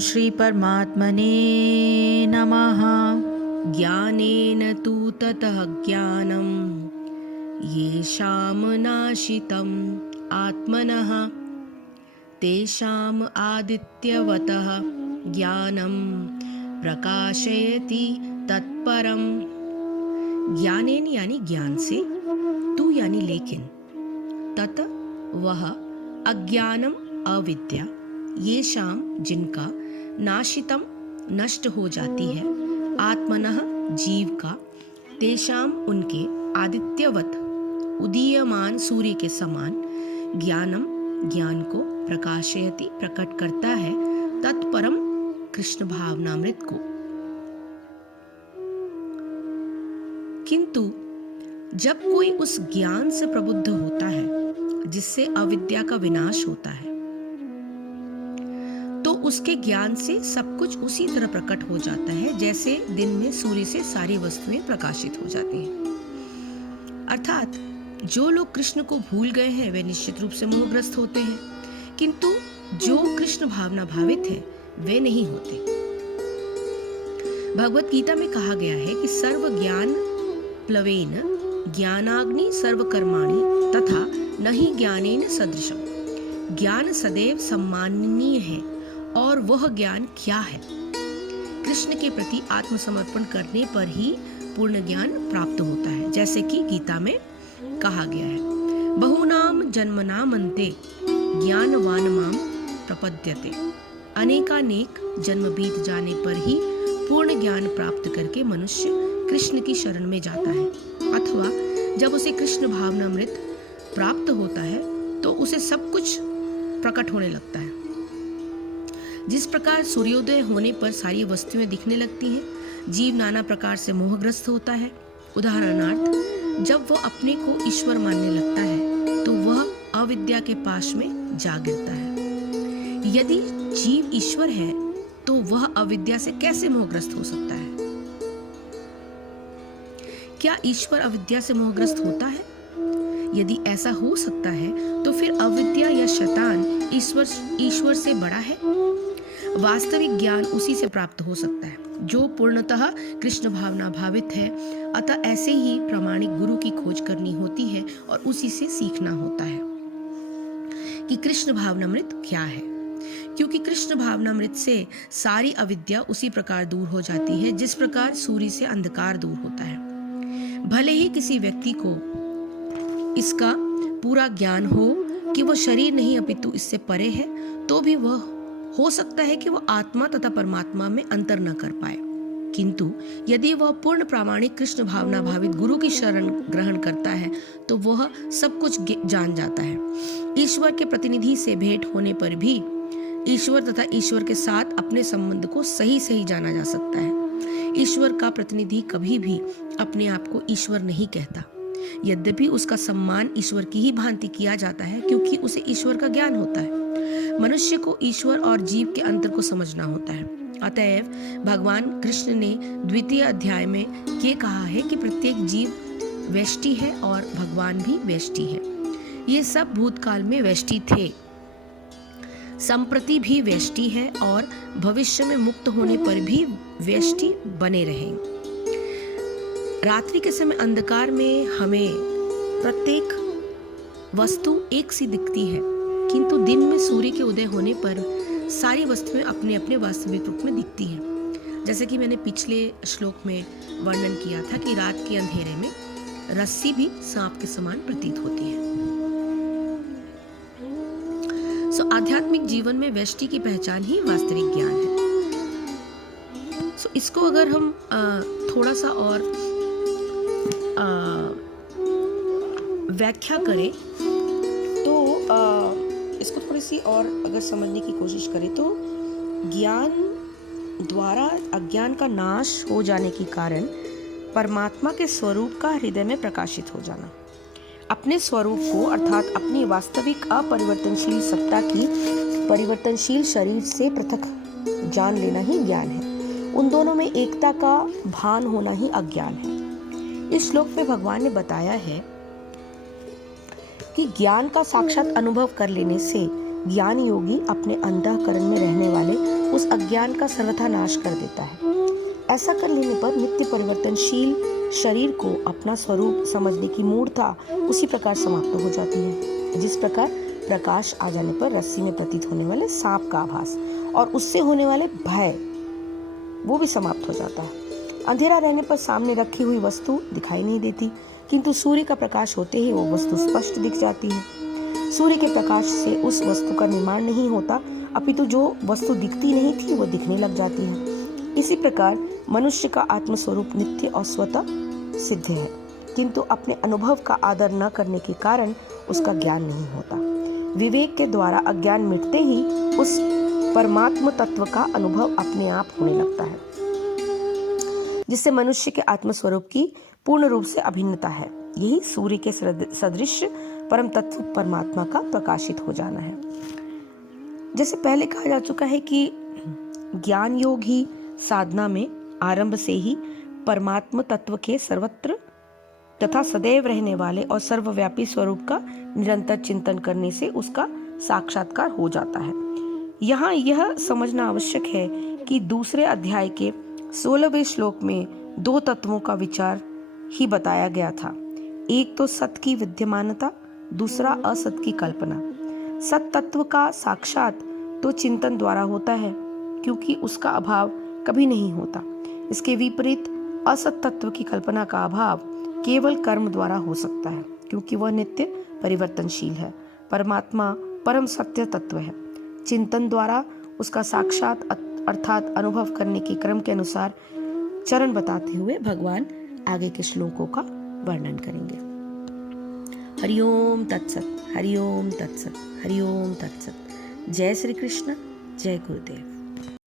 श्री परमात्मने नमः। ज्ञानेन तु ततः ज्ञानं येषां नाशितम् आत्मनः तेषाम् आदित्यवतः ज्ञानं प्रकाशयति तत्परम। ज्ञानेन यानी ज्ञान से, तू यानी लेकिन, तत वह, अज्ञानम अविद्या, ये शाम जिनका, नाशितम नष्ट हो जाती है, आत्मनः जीव का, तेषाम उनके, आदित्यवत उदीयमान सूर्य के समान, ज्ञानम ज्ञान को, प्रकाशयति प्रकट करता है, तत्परम कृष्ण भावनामृत को। किंतु जब कोई उस ज्ञान से प्रबुद्ध होता है जिससे अविद्या का विनाश होता है, तो उसके ज्ञान से सब कुछ उसी तरह प्रकट हो जाता है जैसे दिन में सूर्य से सारी वस्तुएं प्रकाशित हो जाती हैं। अर्थात जो लोग कृष्ण को भूल गए हैं वे निश्चित रूप से मोहग्रस्त होते हैं, किंतु जो कृष्ण भावना भावित हैं वे नहीं होते। भगवत गीता में कहा गया है कि सर्व ज्ञान प्लवेन ज्ञानाग्नि सर्वकर्माणि तथा नहीं ज्ञानेन सदृशम। ज्ञान सदैव सम्माननीय है, और वह ज्ञान क्या है? कृष्ण के प्रति आत्मसमर्पण करने पर ही पूर्ण ज्ञान प्राप्त होता है, जैसे कि गीता में कहा गया है, बहुनाम जन्मनाम अन्ते ज्ञानवान माम प्रपद्यते। अनेकानेक जन्म बीत जाने पर ही पूर्ण ज्ञान प्राप्त करके मनुष्य कृष्ण की शरण में जाता है, अथवा जब उसे कृष्ण भावनामृत प्राप्त होता है तो उसे सब कुछ प्रकट होने लगता है। जिस प्रकार सूर्योदय होने पर सारी वस्तुएं दिखने लगती हैं, जीव नाना प्रकार से मोहग्रस्त होता है। उदाहरणार्थ, जब वह अपने को ईश्वर मानने लगता है तो वह अविद्या के पाश में जा गिरता है। यदि जीव ईश्वर है तो वह अविद्या से कैसे मोहग्रस्त हो सकता है? क्या ईश्वर अविद्या से मोहग्रस्त होता है? यदि ऐसा हो सकता है तो फिर अविद्या या शैतान ईश्वर से बड़ा है? वास्तविक ज्ञान उसी से प्राप्त हो सकता है जो पूर्णतः कृष्ण भावना भावित है। अतः ऐसे ही प्रामाणिक गुरु की खोज करनी होती है और उसी से सीखना होता है कि कृष्ण भावनामृत क्या है, क्योंकि कृष्ण भावनामृत से सारी अविद्या उसी प्रकार दूर हो जाती है जिस प्रकार सूर्य से अंधकार दूर होता है। भले ही किसी व्यक्ति को इसका पूरा ज्ञान हो कि वह शरीर नहीं अपितु इससे परे है, तो भी वह हो सकता है कि वह आत्मा तथा परमात्मा में अंतर न कर पाए। किंतु यदि वह पूर्ण प्रामाणिक कृष्ण भावना भावित गुरु की शरण ग्रहण करता है तो वह सब कुछ जान जाता है। ईश्वर के प्रतिनिधि से भेंट होने पर भी ईश्वर तथा ईश्वर के साथ अपने संबंध को सही सही जाना जा सकता है। ईश्वर का प्रतिनिधि कभी भी अपने आप को ईश्वर नहीं कहता, यद्यपि उसका सम्मान ईश्वर की ही भांति किया जाता है क्योंकि उसे ईश्वर का ज्ञान होता है। मनुष्य को ईश्वर और जीव के अंतर को समझना होता है। अतएव भगवान कृष्ण ने द्वितीय अध्याय में ये कहा है कि प्रत्येक जीव व्यष्टि है और भगवान भी व्यष्टि है। ये सब भूतकाल में व्यष्टि थे, संप्रति भी व्यष्टि है और भविष्य में मुक्त होने पर भी व्यष्टि बने रहेंगे। रात्रि के समय अंधकार में हमें प्रत्येक वस्तु एक सी दिखती है, किंतु दिन में सूर्य के उदय होने पर सारी वस्तुएं अपने अपने वास्तविक रूप में दिखती हैं। जैसे कि मैंने पिछले श्लोक में वर्णन किया था कि रात के अंधेरे में रस्सी भी सांप के समान प्रतीत होती है। आध्यात्मिक जीवन में व्यष्टि की पहचान ही वास्तविक ज्ञान है। इसको अगर हम थोड़ा सा और व्याख्या करें तो इसको थोड़ी सी और अगर समझने की कोशिश करें तो ज्ञान द्वारा अज्ञान का नाश हो जाने के कारण परमात्मा के स्वरूप का हृदय में प्रकाशित हो जाना, अपने स्वरूप को अर्थात अपनी वास्तविक अपरिवर्तनशील सत्ता की परिवर्तनशील शरीर से पृथक जान लेना ही ज्ञान है। उन दोनों में एकता का भान होना ही अज्ञान है। इस श्लोक में भगवान ने बताया है कि ज्ञान का साक्षात अनुभव कर लेने से ज्ञान योगी अपने अंतःकरण में रहने वाले उस अज्ञान का सर्वथा नाश कर देता है। ऐसा कर लेने पर नित्य परिवर्तनशील शरीर को अपना स्वरूप समझने की मूढ़ता उसी प्रकार समाप्त हो जाती है, जिस प्रकार प्रकाश आ जाने पर रस्सी में प्रतीत होने वाले सांप का आभास और उससे होने वाले भय वो भी समाप्त हो जाता है। अंधेरा रहने पर सामने रखी हुई वस्तु दिखाई नहीं देती, किंतु सूर्य का प्रकाश होते ही वो वस्तु स्पष्ट दिख जाती है। सूर्य के प्रकाश से उस वस्तु का निर्माण नहीं होता, अपितु जो वस्तु दिखती नहीं थी वो दिखने लग जाती है। इसी प्रकार मनुष्य का आत्मस्वरूप नित्य और स्वतः सिद्ध है, किंतु अपने अनुभव का आदर न करने के कारण उसका ज्ञान नहीं होता। विवेक के द्वारा अज्ञान मिटते ही उस परमात्म तत्व का अनुभव अपने आप होने लगता है, जिससे मनुष्य के आत्मस्वरूप की पूर्ण रूप से अभिन्नता है। यही सूर्य के सदृश परम तत्व परमात्मा का प्रकाशित हो जाना है। जैसे पहले कहा जा चुका है कि ज्ञान योग ही साधना में आरंभ से ही परमात्म तत्व के सर्वत्र तथा सदैव रहने वाले और सर्वव्यापी स्वरूप का निरंतर चिंतन करने से उसका साक्षात्कार हो जाता है। यहाँ यह समझना आवश्यक है कि दूसरे अध्याय के 16वें श्लोक में दो तत्वों का विचार ही बताया गया था। एक तो सत की विद्यमानता, दूसरा असत की कल्पना। सत तत्व का साक्षात तो चिंतन द्वारा होता है, क्योंकि उसका अभाव कभी नहीं होता। इसके विपरीत असत तत्व की कल्पना का अभाव केवल कर्म द्वारा हो सकता है, क्योंकि वह नित्य परिवर्तनशील है। परमात्मा परम सत्य तत्व है। चिंतन द्वारा उसका साक्षात अर्थात अनुभव करने के क्रम के अनुसार चरण बताते हुए भगवान आगे के श्लोकों का वर्णन करेंगे। हरिओम तत्सत, हरिओम तत्सत, हरिओम तत्सत। जय श्री कृष्ण, जय गुरुदेव।